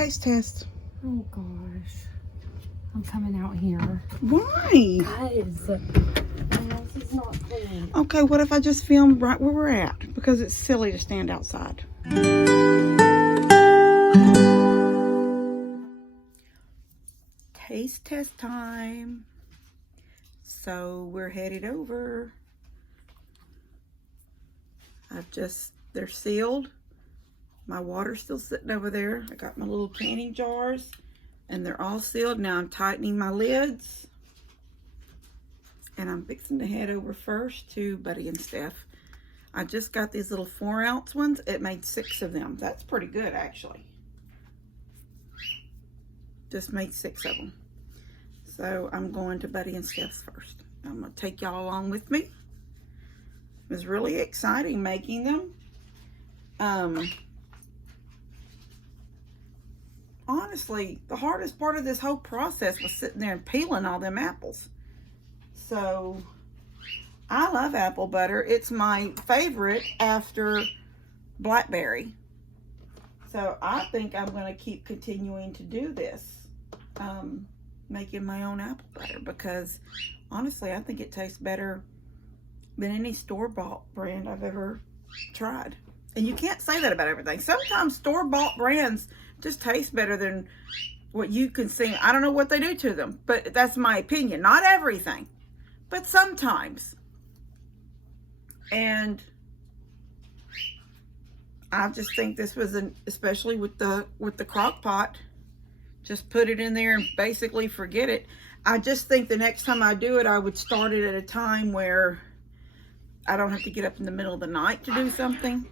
taste test. Oh gosh. I'm coming out here. Why? Guys, my house is not clean. Okay, what if I just filmed right where we're at? Because it's silly to stand outside. Taste test time. So we're headed over. They're sealed. My water's still sitting over there. I got my little canning jars and they're all sealed. Now I'm tightening my lids. And I'm fixing to head over first to Buddy and Steph. I just got these little 4-ounce ones. It made 6 of them. That's pretty good, actually. Just made 6 of them. So I'm going to Buddy and Steph's first. I'm going to take y'all along with me. It was really exciting making them. Honestly, the hardest part of this whole process was sitting there and peeling all them apples. So, I love apple butter. It's my favorite after blackberry. So, I think I'm going to keep continuing to do this. Making my own apple butter. Because, honestly, I think it tastes better than any store-bought brand I've ever tried. And you can't say that about everything. Sometimes store-bought brands just taste better than what you can see. I don't know what they do to them. But that's my opinion. Not everything. But sometimes. And I just think this was especially with the crock pot, just put it in there and basically forget it. I just think the next time I do it, I would start it at a time where I don't have to get up in the middle of the night to do something.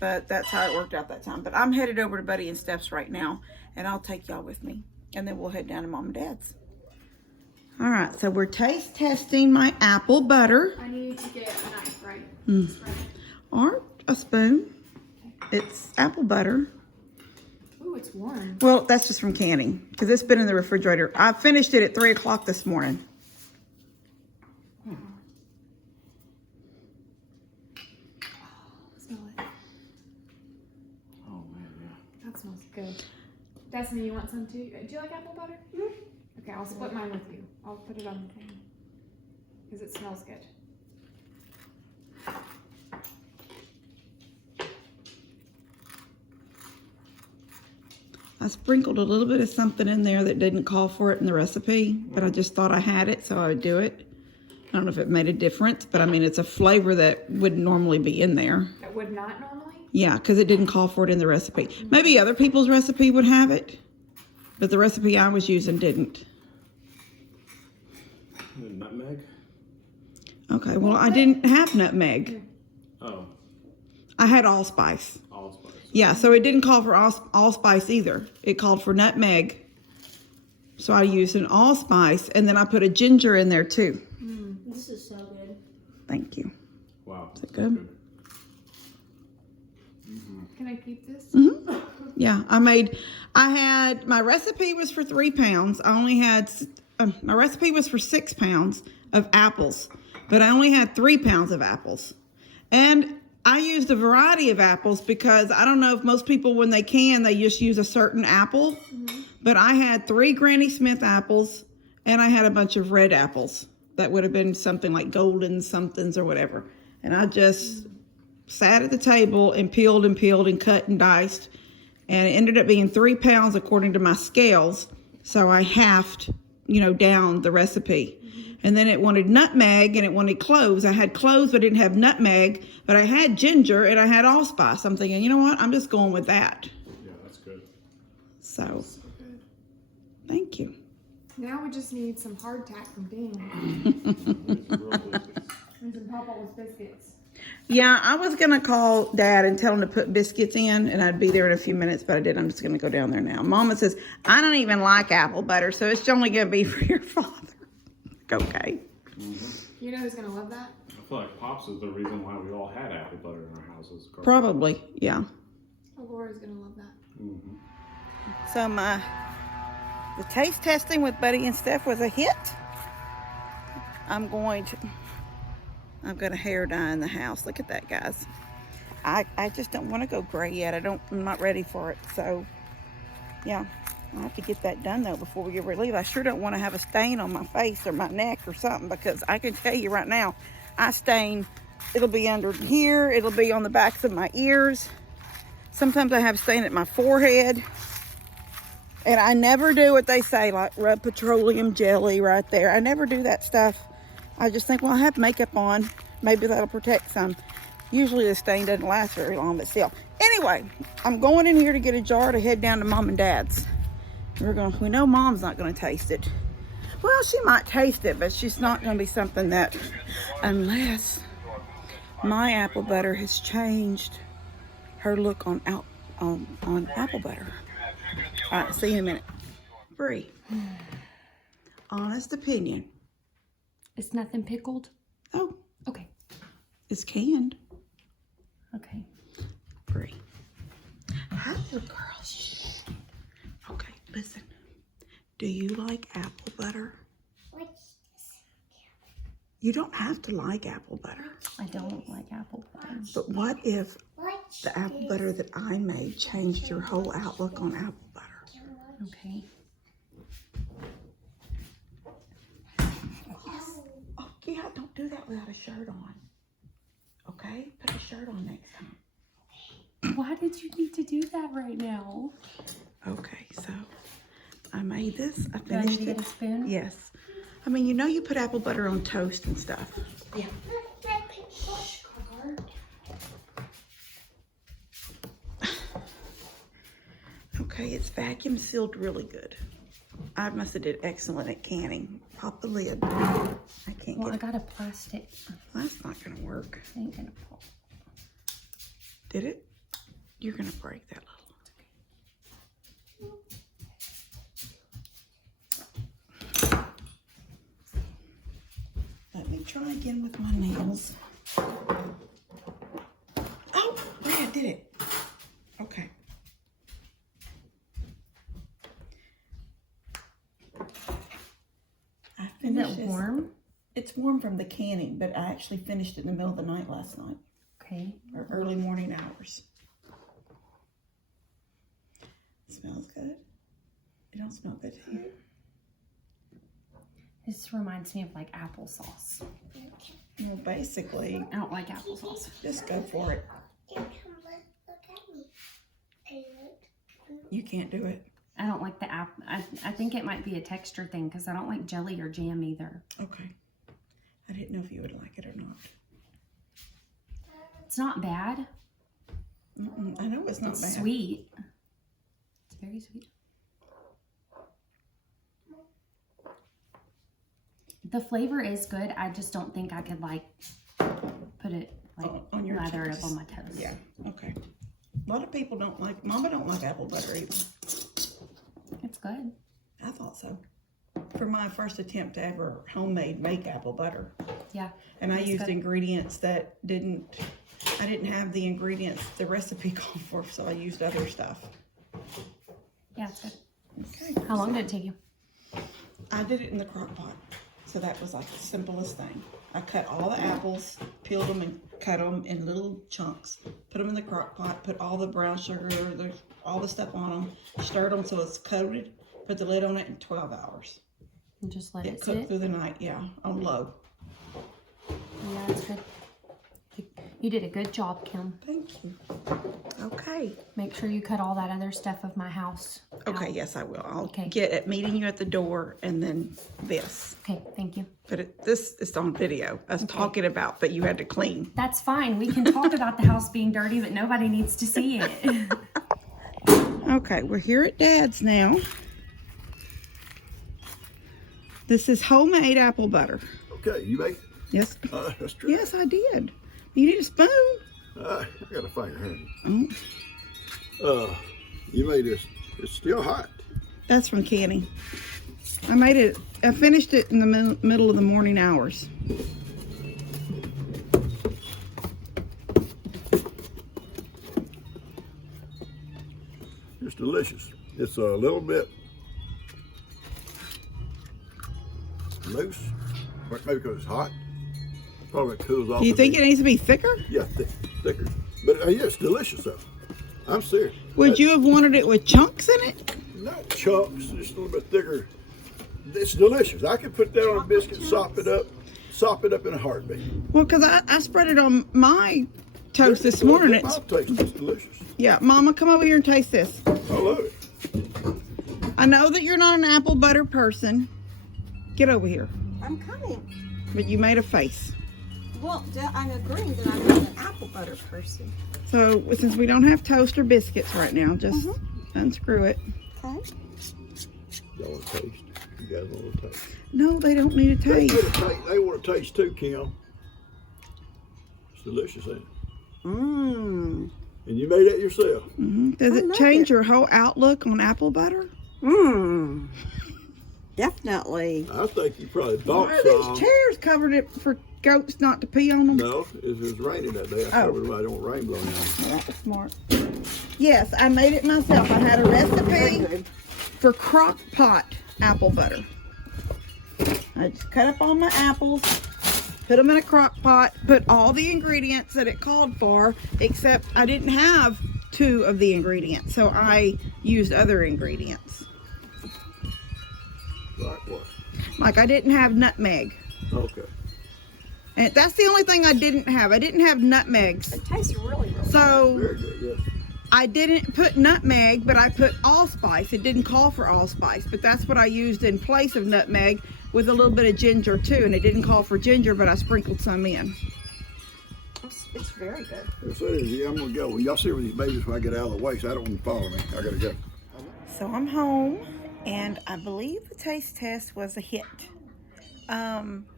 But that's how it worked out that time. But I'm headed over to Buddy and Steph's right now, and I'll take y'all with me. And then we'll head down to Mom and Dad's. All right, so we're taste testing my apple butter. I need to get a knife, right? Or a spoon. It's apple butter. Ooh, it's warm. Well, that's just from canning, because it's been in the refrigerator. I finished it at 3 o'clock this morning. Smell it. Oh man, yeah. That smells good. Destiny, you want some too? Do you like apple butter? Okay, I'll split mine with you. I'll put it on the thing. Because it smells good. I sprinkled a little bit of something in there that didn't call for it in the recipe, but I just thought I had it, so I would do it. I don't know if it made a difference, but I mean, it's a flavor that would normally be in there. It would not normally? Yeah, because it didn't call for it in the recipe. Maybe other people's recipe would have it, but the recipe I was using didn't. Nutmeg? Okay, well, I didn't have nutmeg. Oh, I had allspice. allspice. Yeah, so it didn't call for allspice either. It called for nutmeg. So I used an allspice, and then I put a ginger in there too. This is so good. Thank you. Wow. Is it good? Can I keep this? Yeah, my recipe was for 3 pounds. I only had, my recipe was for 6 pounds of apples, but I only had 3 pounds of apples. And I used a variety of apples because I don't know if most people, when they can, they just use a certain apple. But I had 3 Granny Smith apples, and I had a bunch of red apples. That would have been something like golden somethings or whatever. And I just sat at the table and peeled and cut and diced. And it ended up being 3 pounds according to my scales. So I halved, down the recipe. And then it wanted nutmeg and it wanted cloves. I had cloves, but I didn't have nutmeg. But I had ginger and I had allspice. I'm thinking, you know what? I'm just going with that. Yeah, that's good. So, So good. thank you. Now we just need some hardtack from Dan. It's real biscuits. And some Papa's biscuits. Yeah, I was going to call Dad and tell him to put biscuits in, and I'd be there in a few minutes, but I didn't. I'm just going to go down there now. Mama says, I don't even like apple butter, so it's only going to be for your father. Okay. You know who's going to love that? I feel like Pops is the reason why we all had apple butter in our houses. Probably, yeah. Oh, Laura's going to love that. So the taste testing with Buddy and Steph was a hit. I'm going to hair dye in the house. Look at that, guys. I just don't want to go gray yet. I'm not ready for it. So Yeah, I have to get that done though before we get ready to leave. I sure don't want to have a stain on my face or my neck or something, because I can tell you right now, I stain. It'll be under here. It'll be on the backs of my ears. Sometimes I have stain at my forehead. And I never do what they say, like rub petroleum jelly right there. I never do that stuff. I just think, well, I have makeup on. Maybe that'll protect some. Usually the stain doesn't last very long, but still. Anyway, I'm going in here to get a jar to head down to Mom and Dad's. We know Mom's not gonna taste it. Well, she might taste it, but she's not gonna be something that, unless my apple butter has changed her look on apple butter. All right, see you in a minute. Bree, honest opinion. It's nothing pickled? Oh, Okay. it's canned. Okay. Bree, how do girls? Okay, listen. Do you like apple butter? You don't have to like apple butter. I don't like apple butter. But what if the apple butter that I made changed your whole outlook on apple butter? Okay. Oh, yeah, don't do that without a shirt on. Okay? Put a shirt on next time. Why did you need to do that right now? Okay, so I made this. I Do I need finished to get it. a spoon? Yes. I mean, you know you put apple butter on toast and stuff. Yeah. Okay, it's vacuum sealed really good. I must have did excellent at canning. Pop the lid. I can't Well, I get it. got a plastic. That's not gonna work. Ain't gonna pull. Did it? You're gonna break that little. Let me try again with my nails. Oh, yeah, I did it. Okay. I Is finished it this. warm? It's warm from the canning, but I actually finished it in the middle of the night last night, Okay. or early morning hours. Smells good. It don't smell good to you? This reminds me of like applesauce. Well, basically, I don't like applesauce. just go for it. You can't do it. I don't like the I think it might be a texture thing because I don't like jelly or jam either. Okay. I didn't know if you would like it or not. It's not bad. I know it's not It's bad. sweet. It's very sweet. The flavor is good. I just don't think I could like put it like On your lather it up toast. on my toast. Yeah, okay. A lot of people don't like, Mama don't like apple butter either. It's good. I thought so. For my first attempt to ever homemade make apple butter. Yeah. And I It's used good. ingredients that I didn't have the ingredients the recipe called for, so I used other stuff. Yeah, it's good. Okay. How long did it take you? I did it in the crock pot. So that was like the simplest thing. I cut all the apples, peeled them and cut them in little chunks. Put them in the crock pot, put all the brown sugar, all the stuff on them, stirred them so it's coated, put the lid on it in 12 hours. And just let It it cooked sit? through the night, yeah, on low. Yeah, it's good. You did a good job, Kim. Thank you. Okay. Make sure you cut all that other stuff of my house Okay, out. yes, I will. I'll Okay. get it, meeting you at the door, and then this. Okay, thank you. But this is on video, us talking about, but you had to clean. That's fine. We can talk about the house being dirty, but nobody needs to see it. Okay, we're here at Dad's now. This is homemade apple butter. Okay, you make Yes, that's true. yes, I did. You need a spoon? I got a finger Oh, handy. You made this. It's still hot. that's from canning. I finished it in the middle of the morning hours. It's delicious. It's a little bit loose, maybe because it's hot. Probably cools off. Do you a think bit. it needs to be thicker? Yeah, thicker. But yeah, it's delicious though. I'm serious. Would you have wanted it with chunks in it? not chunks, just a little bit thicker. It's delicious. I could put that on a biscuit, sop it up in a heartbeat. Well, because I spread it on my toast this morning. My taste is delicious. Yeah, Mama, come over here and taste this. I love it. I know that you're not an apple butter person. Get over here. I'm coming. But you made a face. Well, I'm agreeing that I'm not an apple butter person. So since we don't have toast or biscuits right now, just unscrew it. Okay. Y'all want to taste? You guys want to taste? No, they don't need a taste. They want to taste too, Kim. It's delicious, ain't it? Mmm. And you made that yourself. Does I it love change it. your whole outlook on apple butter? Mmm. Definitely. I think you probably bought Why are some. these chairs covered it for goats not to pee on them? No, it was raining that day. I covered why I don't rain blowing down. Well, that was smart. Yes, I made it myself. I had a recipe for crock pot apple butter. I just cut up all my apples, put them in a crock pot, put all the ingredients that it called for, except I didn't have 2 of the ingredients, so I used other ingredients. Like what? Like I didn't have nutmeg. Okay. And that's the only thing I didn't have. I didn't have nutmegs. It tastes really, really So Very good, yeah. I didn't put nutmeg, but I put allspice. It didn't call for allspice, but that's what I used in place of nutmeg with a little bit of ginger too. And it didn't call for ginger, but I sprinkled some in. It's very good. Yes, it is. Yeah, I'm going to go. Well, y'all see where these babies when I get out of the way, so I don't want to follow me. I got to go. So I'm home, and I believe the taste test was a hit.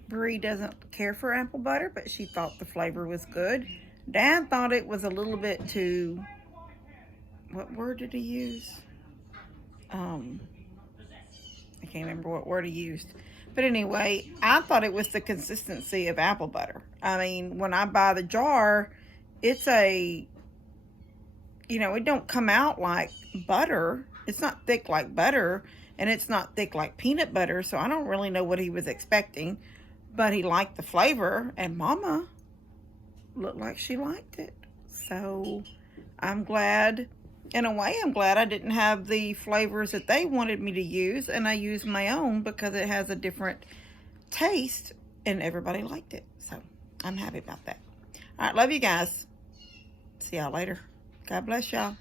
Bree doesn't care for apple butter, but she thought the flavor was good. Dad thought it was a little bit too, what word did he use? I can't remember what word he used. But anyway, I thought it was the consistency of apple butter. I mean, when I buy the jar, it's it don't come out like butter. It's not thick like butter, and it's not thick like peanut butter, so I don't really know what he was expecting. But he liked the flavor, and Mama looked like she liked it. So I'm glad, in a way, I'm glad I didn't have the flavors that they wanted me to use, and I used my own because it has a different taste, and everybody liked it. So I'm happy about that. All right, love you guys. See y'all later. God bless y'all.